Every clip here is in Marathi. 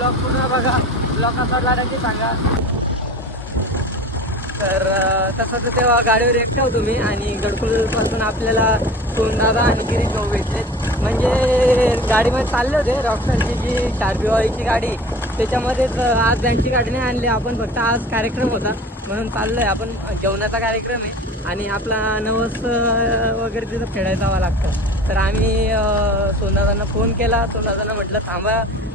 बघा. ब्लॉग कसा नक्की सांगा. तर तसं तर तेव्हा गाडीवर एकटा होतो मी आणि गडकुलपासून आपल्याला सोनदादा आणि गिरीश भाऊ भेटले म्हणजे गाडीमध्ये चालले होते रॉक्सरची जी चारबीवाळीची गाडी त्याच्यामध्येच आज त्यांची गाडी नाही आणली. आपण फक्त आज कार्यक्रम होता. म्हणून चाललोय आपण. जेवणाचा कार्यक्रम आहे आणि आपला नवस वगैरे तिथं फेडायला जावं लागतं. तर आम्ही अं, फोन केला. सोनदादांना म्हटलं थांबा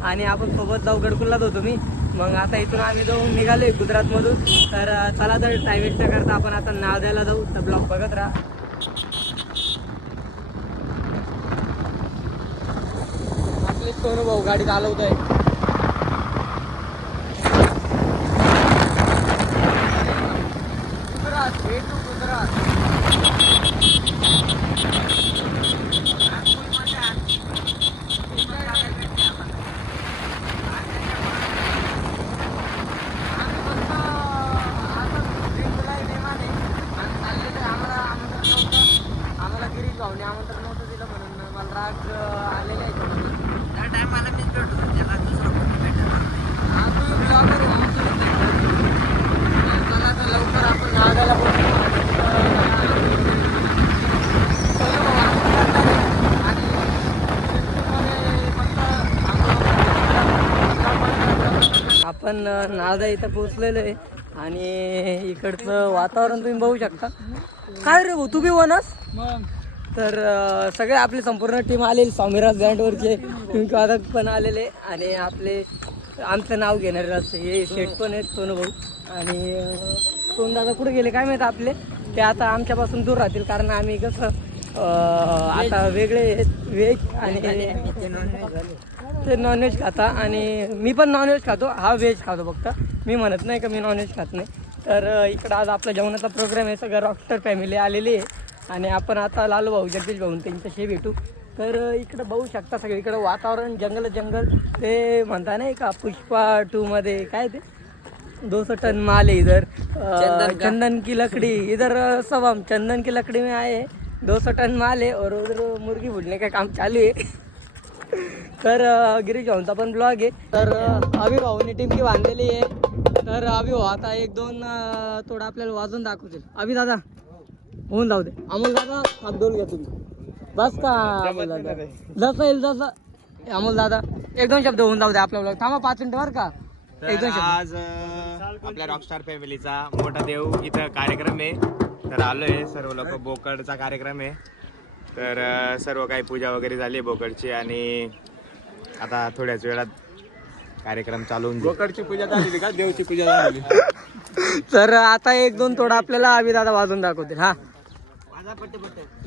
आणि आपण सोबत जाऊ. गडकुललाच होतो मी. मग आता इथून आम्ही जाऊन निघालोय गुजरातमधून. तर चला तर टायमिंगच्या वेस्ट करता आपण आता नाव द्यायला जाऊ. तर ब्लॉग बघत राहा. आपले सोनू भाऊ गाडी चालवत आहे गुजरात way to गुजरात आम्ही फक्त आता ड्रिंकला नेमाने आणि चाललेलं आहे. आम्हाला आमंत्रण नव्हतं आम्हाला गिरीश भाऊने आमंत्रण नव्हतं दिलं म्हणून मला राग अं, आलेला आहे त्याच्यामध्ये. त्या टायमाला मीच भेटतो त्याला दुसरं कोणी भेटत हा. तर लवकर आपण नागाला आपण नाळदा इथं पोहोचलेलो आहे आणि इकडचं वातावरण तुम्ही बघू शकता. काय रे भाऊ तू बी वनस? तर सगळे आपली संपूर्ण टीम आलेली. स्वामीराज बँडवरचे पिंकी वादक पण आलेले. आणि आपले आमचं नाव घेणारे असते हे शेट पण आहेत सोनू भाऊ. आणि सोनदादा कुठे गेले काय माहिती आपले? ते आता आमच्यापासून दूर राहतील. कारण आम्ही कसं आता वेगळे व्हेज आणि ते नॉनव्हेज खाता. आणि मी पण नॉनव्हेज खातो. हा व्हेज खातो फक्त. मी म्हणत नाही का मी नॉनव्हेज खात नाही. तर इकडं आज आपल्या जेवणाचा प्रोग्राम आहे. सगळं रॉकस्टर फॅमिली आलेली आहे. आणि आपण आता लालू भाऊ जगदीश भाऊ त्यांच्याशी भेटू. तर इकडं बघू शकता सगळं इकडं वातावरण जंगल जंगल. ते म्हणता नाही का पुष्पा टूमध्ये काय ते? दो सौ टन माल है इधर. चंदन की? लकड़ी. इधर सब हम चंदन की लकड़ी में आए हैं. दो सौ टन माल है और उधर मुर्गी भुजने का काम चालू आहे. तर गिरीश भाऊंचा पण ब्लॉग आहे. तर अभि भाऊनी टिमकी बांधलेली आहे. तर अभि भाऊ आता एक दोन थोडं आपल्याला वाजून दाखवतील. अभि दादा. होऊन जाऊ दे. अमोल दादा हात डोल घ्या तुम्ही. बस का अमोल दादा? जसं येईल जसं अमोल दादा एक दोन शब्द होऊन जाऊ दे आपल्या ब्लॉग थांबा पाच मिनिटं बरं का? एक दोन शब्द. आज अं, आपल्या रॉकस्टार फॅमिलीचा मोठा देव इथं कार्यक्रम आहे. तर आलोय सर्व लोक बोकडचा कार्यक्रम आहे. तर अं, सर्व काही पूजा वगैरे झाली बोकडची आणि आता थोड्याच वेळात कार्यक्रम चालू होऊन जाईल. बोकडची पूजा झालेली का? देवची पूजा झालेली? तर आता एक दोन थोडं आपल्याला अभि दादा वाजून दाखवतील हा. Dale, parte.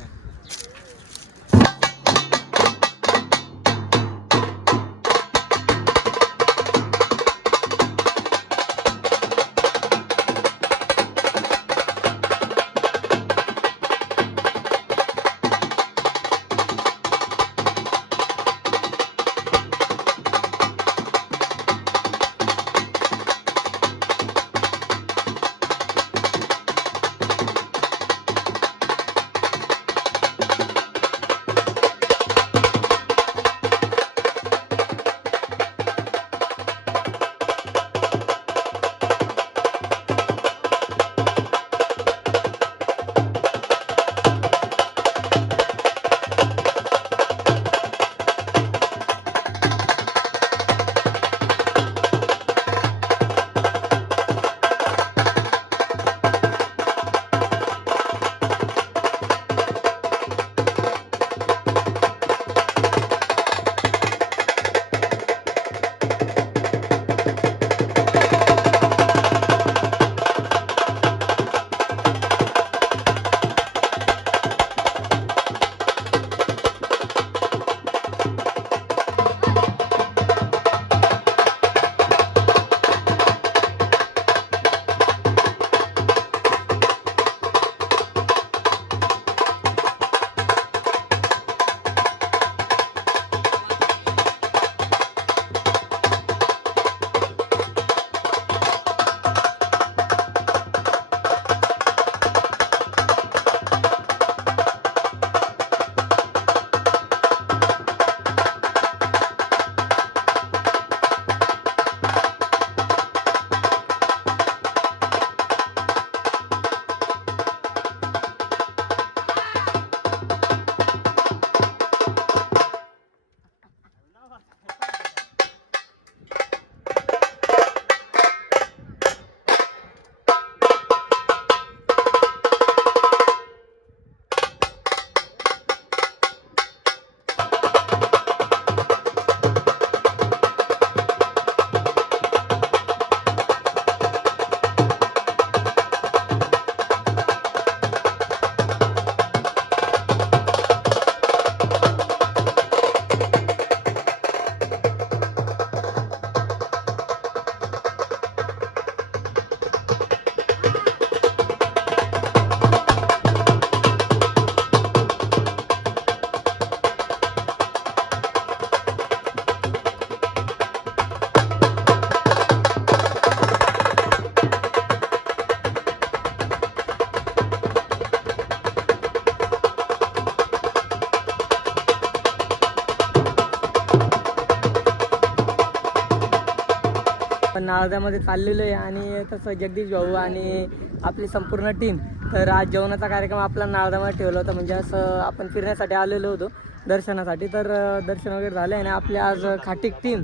नाळद्यामध्ये चाललेलो आहे आणि तसं जगदीश भाऊ आणि आपली संपूर्ण टीम तर आज जेवणाचा कार्यक्रम आपला नाळद्यामध्ये ठेवला होता. म्हणजे असं आपण फिरण्यासाठी आलेलो होतो दर्शनासाठी. तर दर्शन वगैरे झालं आणि आपली आज खाटीक टीम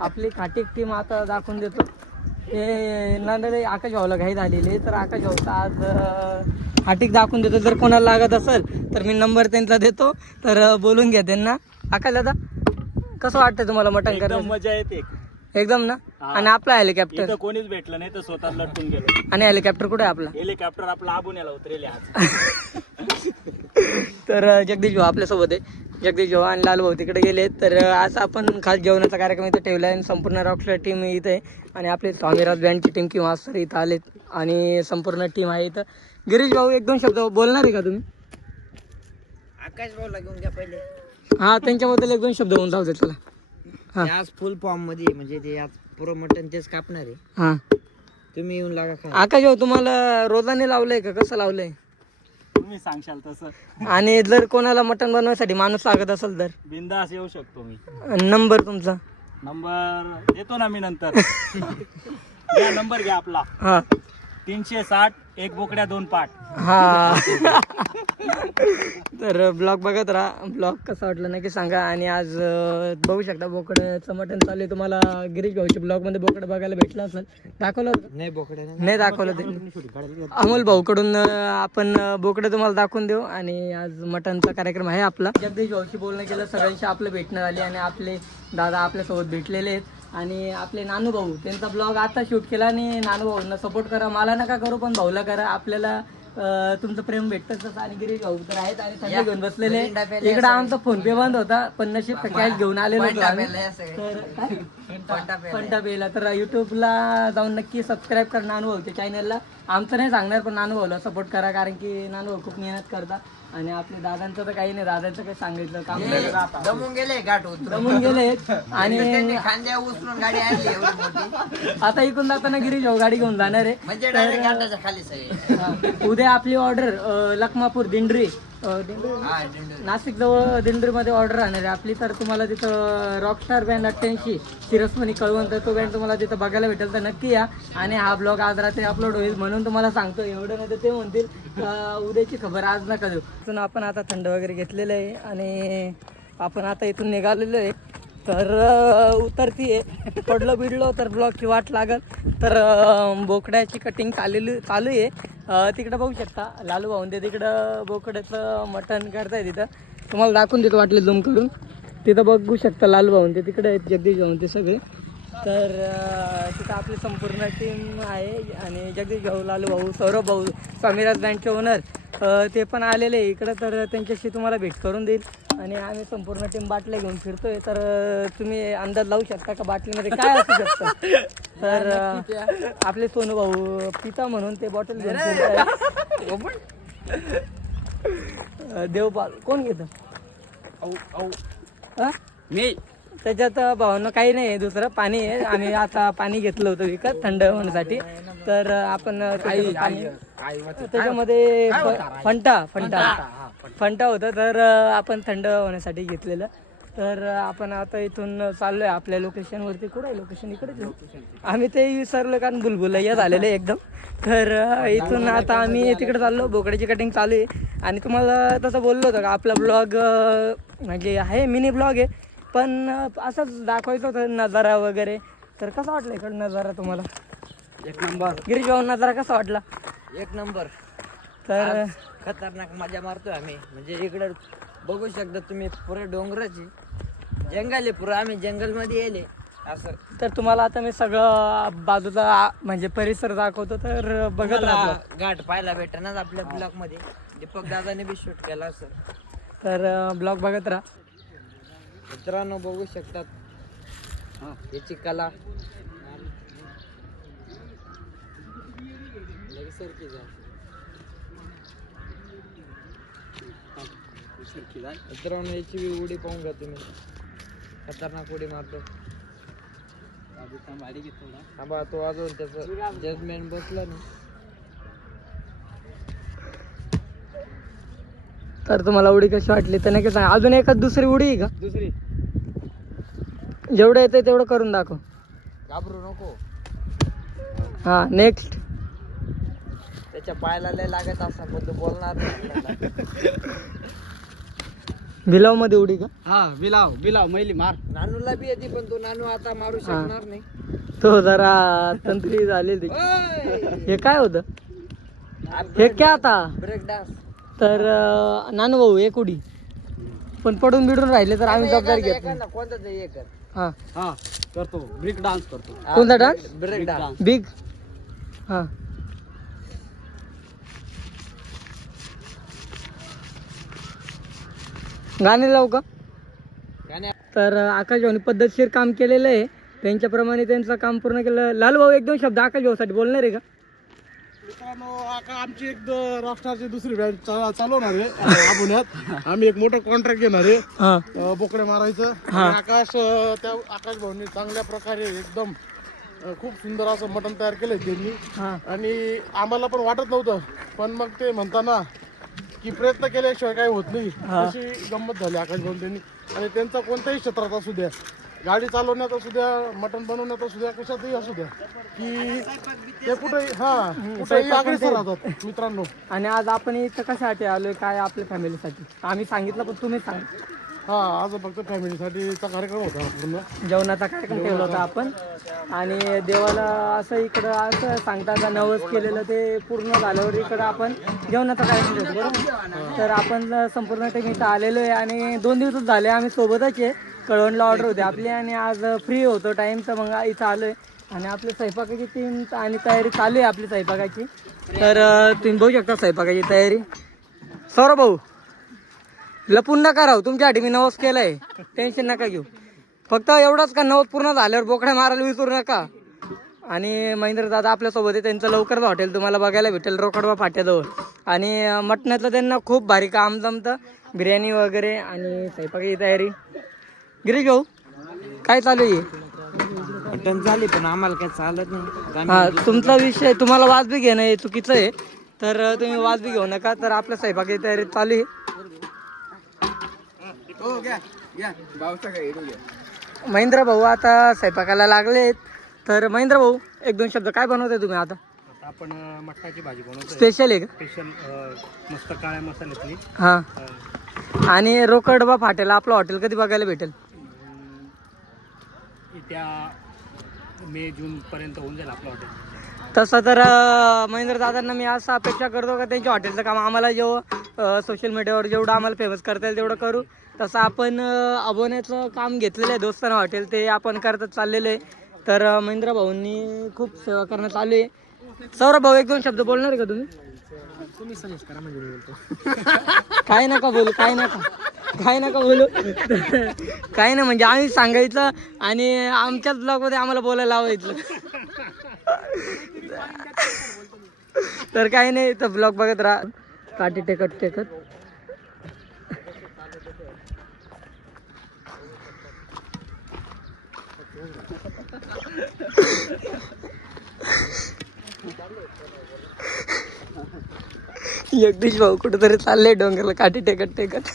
आपली खाटीक टीम आता दाखवून देतो. हे नांदेड आकाश भाऊला घाई झालेली आहे. तर आकाश भाऊचा आज खाटीक दाखवून देतो. जर कोणाला लागत असेल तर मी नंबर त्यांचा देतो. तर बोलून घ्या त्यांना. आकाश दादा कसं वाटतं तुम्हाला मटण करायचं मजा येते. एकदम ना? आणि आपला हेलिकॉप्टर इथं कोणीच भेटलं नाही तर स्वतः लटकून गेलो. आणि हेलिकॉप्टर कुठे आहे आपला? हेलिकॉप्टर आपला आबून याला उतरेल आज. तर अं, जगदीश भाऊ आपल्यासोबत आहे. जगदीश भाऊ आणि लाल भाऊ तिकडे गेले. तर अं, आज आपण खास जेवणाचा कार्यक्रम इथं ठेवला आहे. आणि संपूर्ण रॉकस्टार टीम इथे आहे. आणि आपले स्वामीराज बँडची टीम किंवा सर इथं आलेत. आणि संपूर्ण टीम आहे इथं. गिरीश भाऊ एक दोन शब्द बोलणार आहे का तुम्ही? आकाश भाऊला घेऊन घ्या पहिले. हा त्यांच्याबद्दल एक दोन शब्द होऊन जाऊ दे चला. हा. ते आज फुल फॉर्ममध्ये आहे, म्हणजे ते आज पुरं मटन तेच कापणार आहे. हा. तुम्ही येऊन लागा खा आकाश भाऊ तुम्हाला रोजाने लावलंय का? कसं लावलंय? तुम्ही सांगशाल तसं. आणि जर कोणाला मटण बनवायसाठी माणूस लागत असेल तर? बिंदास येऊ शकतो मी. नंबर तुमचा? नंबर देतो ना मी नंतर. घ्या नंबर घ्या आपला. हा. तीनशे साठ एक बोकड्या दोन पाठ हा. तर ब्लॉग बघत राहा. ब्लॉग कसा वाटला नक्की सांगा. आणि आज अं, बघू शकता बोकड्याचं मटण चालू आहे. तुम्हाला गिरीश भाऊच्या ब्लॉगमध्ये बोकड बघायला भेटलं असेल. दाखवलं होतं? नाही बोकड्या नाही. नाही दाखवलं ते. अमोल भाऊकडून अं, आपण बोकडे तुम्हाला दाखवून देऊ. आणि आज मटनचा कार्यक्रम आहे आपला. जगदीश भाऊशी बोलणं केलं. सगळ्यांशी आपलं भेटणं झाली. आणि आपले दादा आपल्यासोबत भेटलेले आहेत. आणि आपले नानू भाऊ त्यांचा ब्लॉग आता शूट केला आणि नानू भाऊंना सपोर्ट करा. मला नका करू पण भाऊला करा. आपल्याला तुमचं प्रेम भेटतच आणि गिरीश भाऊ तर आहेत आणि थंड घेऊन बसलेले. इकडे आमचा फोन पे बंद होता पण नशीब कॅश घेऊन आलेलो फंटा पेला तर युट्यूबला जाऊन नक्की सबस्क्राईब करा नानू भाऊच्या चॅनलला आमचं नाही सांगणार पण नानू भाऊला सपोर्ट करा कारण की नानू भाऊ खूप मेहनत करता आणि आपल्या दादांचं तर काही नाही दादांचं काही सांगितलं काम करत. दमून गेले गाठ उतरून जमून गेले आणि त्यांनी खांद्या उचलून गाडी आणली एवढी मोठी आता इकडून जाताना गिरीश भाऊ गाडी घेऊन जाणार आहे म्हणजे डायरेक्ट गाठाच्या खाली सगळे हा. उद्या आपली ऑर्डर लखमापूर दिंडोरी. नाशिक जवळ दिंडरीमध्ये ऑर्डर राहणार आहे. आपली तर तुम्हाला तिथं रॉकस्टार बँड अठ्ठ्याऐंशी सिरसमनी कळवण तर तो बँड तुम्हाला तिथं बघायला भेटेल तर नक्की या. आणि हा ब्लॉग आज रात्री अपलोड होईल म्हणून तुम्हाला सांगतो. एवढं नाही तर ते म्हणतील उद्याची खबर आज नका देऊ. आपण आता थंड वगैरे घेतलेलं आहे आणि आपण आता इथून निघालेलो आहे. तर उतरतीये उतरती आहे. बिडलो तर ब्लॉगची वाट लागल. तर बोकड्याची कटिंग चालेली चालू आहे. तिकडं बघू शकता. लालू भाऊन ते तिकडं बोकड्याचं मटण करताय तिथं. तुम्हाला दाखवून देतो वाटलं झूम करून. तिथं बघू शकता लालू भाऊन ते तिकडे आहेत जगदीश भाऊन ते सगळे. तर तिथं आपली संपूर्ण टीम आहे. आणि जगदीश भाऊ लालू भाऊ सौरभ भाऊ स्वामीराज बँकचे ओनर ते पण आलेले आहे. इकडं तर त्यांच्याशी तुम्हाला भेट करून देईल. आणि आम्ही संपूर्ण टीम बाटल्या घेऊन फिरतोय. तर तुम्ही अंदाज लावू शकता का बाटलीमध्ये काय असू शकतं? तर आपले सोनू भाऊ पिता म्हणून ते बॉटल घेऊन फिरताय देवपाल कोण घेतं? हा? मी. त्याच्यात भावांना काही नाही आहे दुसरं पाणी आहे. आम्ही आता पाणी घेतलं होतं विकत थंड होण्यासाठी. तर आपण पाणी त्याच्यामध्ये फ- फंटा फंटा. फंटा होता तर आपण थंड होण्यासाठी घेतलेलं. तर आपण आता इथून चाललोय आपल्या लोकेशनवरती कुठं आहे लोकेशन इकडेच आहे. आम्ही ते विसरलो कारण बुलबुलैया झालेले एकदम. तर इथून आता आम्ही तिकडे चाललो. बोकड्याची कटिंग चालू आहे. आणि तुम्हाला तसं बोललो होतं का आपला ब्लॉग म्हणजे आहे मिनी ब्लॉग आहे. पण असंच दाखवायचं होतं नजारा वगैरे. तर कसा वाटला इकडं नजारा तुम्हाला? एक नंबर. गिरीश भाऊ नजारा कसा वाटला? एक नंबर. तर खतरनाक मजा मारतोय आम्ही. म्हणजे इकडे बघू शकता तुम्ही पुरे डोंगराची. जंगल आहे पुरं. आम्ही जंगलमध्ये येले असं. तर तुम्हाला आता मी सगळं बाजूचा आ- म्हणजे परिसर दाखवतो तर बघत राहा गाठ पाहायला भेटणार आपल्या ब्लॉकमध्ये दीपक दादाने बी शूट केला असं. तर ब्लॉग बघत राहा. मित्रांनो बघू शकतात. याची कला. मित्रांनो याची बी उडी पाहून घ्या तुम्ही खतरनाक उडी मारतो. थांबा तो अजून त्याचं जजमेंट बसला ना तर तुम्हाला उडी कशी वाटली? तर नक्की सांगा. अजून एखाद दुसरी उडी आहे का? दुसरी. जेवढं येतं तेवढं करून दाखव. घाबरू नको. हा नेक्स्ट त्याच्या पायाला लय लागत असं पण तो बोलणार. भिलावमध्ये उडी का? हा बिलाव बिलाव मैली मार. नानूला बी येते पण तो नानू आता मारू शकणार नाही. तो जरा तंत्री झालेली. हे काय होतं? हे काय आता ब्रेक डान्स तर नानू भाऊ एक उडी पण पडून बिडून राहिले तर आम्ही जबाबदारी घेत नाही. कोणता तरी एक कर. हा. हा करतो. ब्रिक डान्स करतो. कोणता डान्स ब्रेक डान्स बिग हा. गाणे लावू का? तर अं, आकाश भाऊनी पद्धतशीर काम केलेलं आहे. त्यांच्याप्रमाणे त्यांचं काम पूर्ण केलं. लाल भाऊ एक दोन शब्द आकाश भाऊसाठी बोलणार आहे का? मित्रांनो आता आमची एक रॉकस्टारची दुसरी बँड चालवणार आहे अं, पुण्यात आम्ही एक मोठं कॉन्ट्रॅक्ट घेणार आहे. हा. अं, बोकडे मारायचं. आणि आकाश अं, त्या आकाश भाऊनी चांगल्या प्रकारे एकदम अं, खूप सुंदर असं मटण तयार केलंय त्यांनी. हा. आणि आम्हाला पण वाटत नव्हतं पण मग ते म्हणताना की प्रयत्न केल्याशिवाय काही होत नाही. अशी गंमत झाली आकाश भाऊ त्यांनी आणि त्यांचा कोणत्याही क्षेत्रात असू द्या. गाडी चालवण्यात असू द्या मटण बनवण्यात असू द्या कशातही असू द्या की ते कुठेही हा कुठेही अग्रेसर राहतात मित्रांनो. आणि आज आपण इथं कशासाठी आलोय काय आपल्या फॅमिलीसाठी? आम्ही सांगितलं पण तुम्ही सांग. हा आज फक्त फॅमिलीसाठीचा कार्यक्रम होता पूर्ण. जेवणाचा कार्यक्रम ठेवला होता आपण. आणि देवाला असं इकडं असं सांगता का नवस केलेलं ते पूर्ण झाल्यावर इकडं आपण जेवणाचा कार्यक्रम ठेवतो बरोबर? तर आपण संपूर्ण टीम इथं आलेलो आहे आणि दोन दिवस झाले आम्ही सोबतच आहे. कळवणला ऑर्डर होती. आपली आणि आज फ्री होतो. टाईम तर मग इथं आलो आहे आणि आपल्या स्वयंपाकाची टीम आणि तयारी चालू आहे आपली स्वयंपाकाची. तर तुम्ही बघू शकता स्वयंपाकाची तयारी. सौरभ भाऊ लपून नका राहू. तुमच्यासाठी मी नवस केलंय. टेन्शन नका घेऊ. फक्त एवढंच का नवस पूर्ण झाल्यावर बोकड्या मारायला विसरू नका. आणि महेंद्र दादा आपल्यासोबत आहे. त्यांचं लवकरच हॉटेल तुम्हाला बघायला भेटेल. रोकडवा फाट्याजवळ. आणि मटणातलं त्यांना खूप भारी काम जमतं. बिर्याणी वगैरे आणि स्वयंपाकाची तयारी. गिरीश भाऊ काय चालू आहे? मटण झाली पण आम्हाला काय चालत नाही. हा तुमचा विषय तुम्हाला वाजबी घेणं हे चुकीचं आहे. तर तुम्ही वाजबी घेऊ नका. तर आपल्या स्वयंपाकाची तयारी चालू आहे. महेंद्र भाऊ आता स्वयंपाकाला लागलेत तर महेंद्र भाऊ एक दोन शब्द काय बनवताय तुम्ही आता? आपण मटणाची भाजी बनवतो स्पेशल आहे का? स्पेशल मस्त काळ्या मसाल्यातली. हा. आणि रोकडबा फाटेला आपलं हॉटेल कधी बघायला भेटेल? येत्या मे जून पर्यंत होऊन जाईल आपलं हॉटेल तसं तर महेंद्र दादांना मी असं अपेक्षा करतो का त्यांच्या हॉटेलचं काम आम्हाला जेव्हा सोशल मीडियावर जेवढं आम्हाला फेमस करता येईल तेवढं करू. तसं आपण अबोण्याचं अभवण्याचं काम घेतलेलं आहे दोस्ताना हॉटेल ते आपण करत चाललेलं आहे. तर महेंद्र भाऊंनी खूप सेवा करणं चालू आहे. सौरभ भाऊ एक दोन शब्द बोलणार आहे का तुम्ही? तुम्ही सजेस्ट करा म्हणजे मी बोलतो. काय नका बोलू काय नका. काय नका बोलू. काय नाही म्हणजे आम्ही सांगायचं आणि आमच्याच ब्लॉगमध्ये आम्हाला बोलायला लावायचं. तर काही नाही तर ब्लॉग बघत राहा. काठी टेकत टेकत. जगदीश भाऊ कुठेतरी चाललंय डोंगरला काठी टेकत टेकत.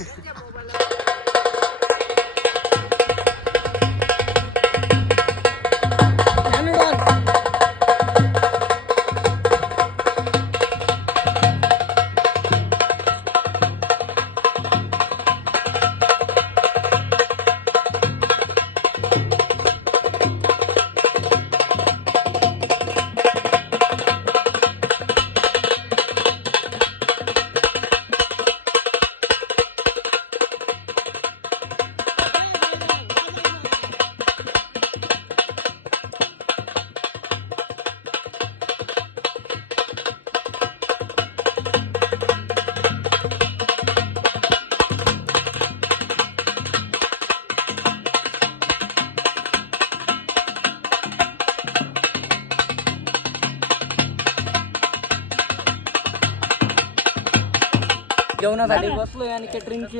जेवणासाठी बसलोय आणि केटरिंगचे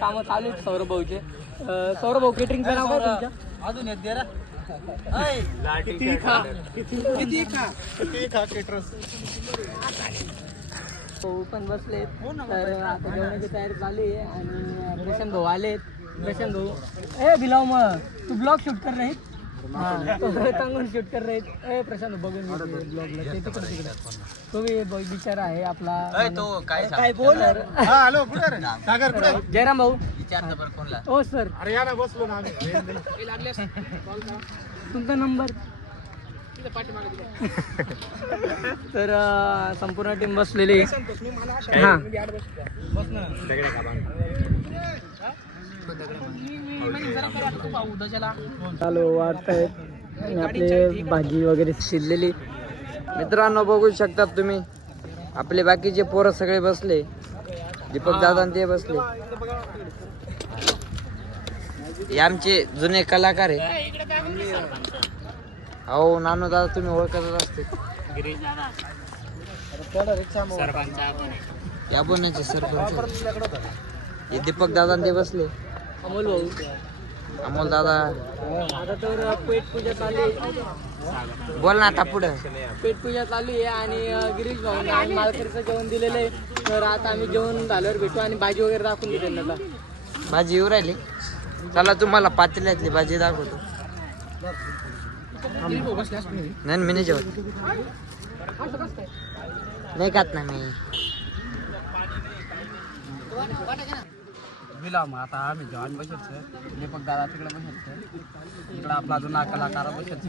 कामं चालू आहेत सौरभ भाऊचे. सौरभ भाऊ केटरिंगचं नाव काय तुमच्या अजून येत दे भाऊ पण बसलेत. तर आता जेवणाची तयारी चालू आहे आणि प्रशांत भाऊ आलेत. प्रशांत भाऊ. ए बिलाव मग. तू ब्लॉग शूट कर नाही टांगून शूट कर रहे ए प्रशांत बघून ब्लॉगला ते तिकडे तिकडे. तो बी ब- बिचारा आहे आपला. तो काय काय बोल? हॅलो कुठे रे? सागर कुठे जयराम भाऊ. विचारतं बरं कोणला. हो सर. अरे या ना बसलो ना आम्ही. तुमचा नंबर. तर अं, संपूर्ण टीम बसलेली. आहे. हा. चालू वाढतायत आपली भाजी वगैरे शिजलेली. मित्रांनो बघू शकतात तुम्ही आपले बाकीचे पोरं सगळे बसले. दीपक दादा ते बसले. हे आमचे जुने कलाकार आहे अहो नानू दादा तुम्ही ओळखतच असते या बोलण्याचे सरपंच हे दीपक दादा ते बसले. अमोल भाऊ. अमोल दादा. आता तर पेट पूजा चालू आहे. बोल ना आता पुढं. पेट पूजा चालू आहे आणि गिरीश भाऊ आणि मालकरीचं जेवण दिलेलं आहे. तर आता आम्ही जेवण झाल्यावर भेटू आणि भाजी वगैरे दाखवून देऊ त्यांना. भाजी येऊ राहिली. चला तुम्हाला पातेल्यातली भाजी दाखवतो. नाही मी नाही जेवत. नाही खात ना मी. दिला मग आता आम्ही जेवण बसत दीपक दादा तिकडे बसत इकडं आपला जुना कलाकार बसत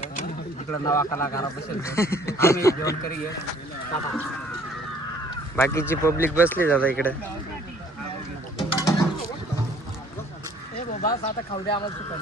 इकडं नवा कलाकार बसत आम्ही जेवण करी बाकीची पब्लिक बसली दादा इकडे. ए बस आता खाऊ द्या आम्हाला चिकन.